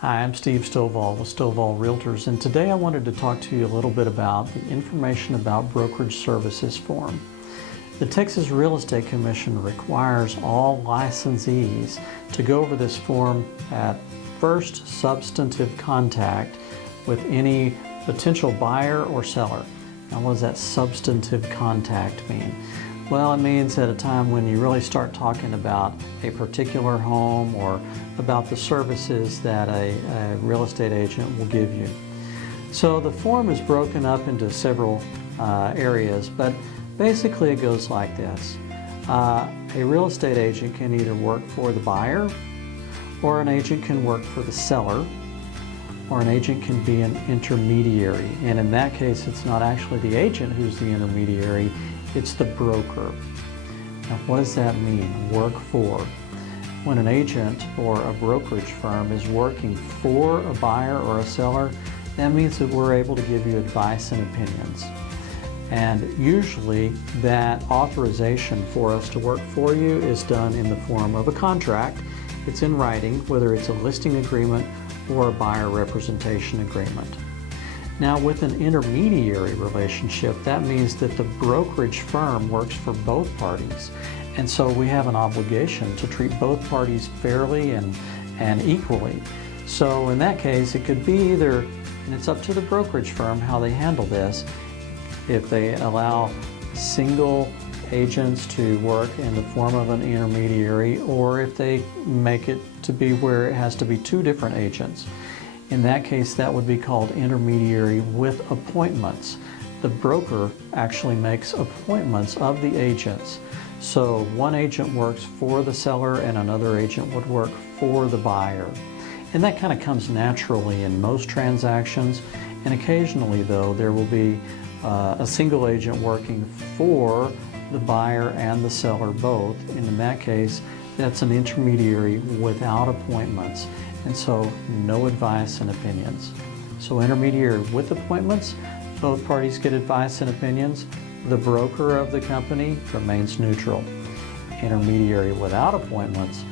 Hi, I'm Steve Stovall with Stovall Realtors, and today I wanted to talk to you a little bit about the Information About Brokerage Services form. The Texas Real Estate Commission requires all licensees to go over this form at first substantive contact with any potential buyer or seller. Now, what does that substantive contact mean? Well, it means at a time when you really start talking about a particular home or about the services that a real estate agent will give you. So the form is broken up into several areas, but basically it goes like this. A real estate agent can either work for the buyer, or an agent can work for the seller, or an agent can be an intermediary. And in that case, it's not actually the agent who's the intermediary, it's the broker. Now, what does that mean, work for? When an agent or a brokerage firm is working for a buyer or a seller, that means that we're able to give you advice and opinions. And usually that authorization for us to work for you is done in the form of a contract. It's in writing, whether it's a listing agreement or a buyer representation agreement. Now, with an intermediary relationship, that means that the brokerage firm works for both parties. And so we have an obligation to treat both parties fairly and equally. So in that case, it could be either, and it's up to the brokerage firm how they handle this, if they allow single agents to work in the form of an intermediary, or if they make it to be where it has to be two different agents. In that case, that would be called intermediary with appointments. The broker actually makes appointments of the agents. So one agent works for the seller and another agent would work for the buyer. And that kind of comes naturally in most transactions. And occasionally, though, there will be a single agent working for the buyer and the seller both. And in that case, that's an intermediary without appointments. And so no advice and opinions. So intermediary with appointments, both parties get advice and opinions. The broker of the company remains neutral. Intermediary without appointments,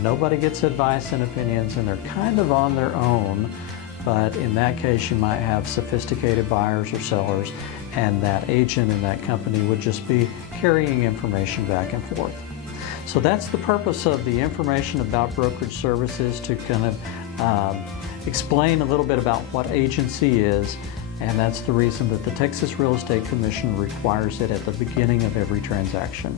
nobody gets advice and opinions, and they're kind of on their own. But in that case, you might have sophisticated buyers or sellers, and that agent in that company would just be carrying information back and forth. So that's the purpose of the Information About Brokerage Services, to kind of explain a little bit about what agency is, and that's the reason that the Texas Real Estate Commission requires it at the beginning of every transaction.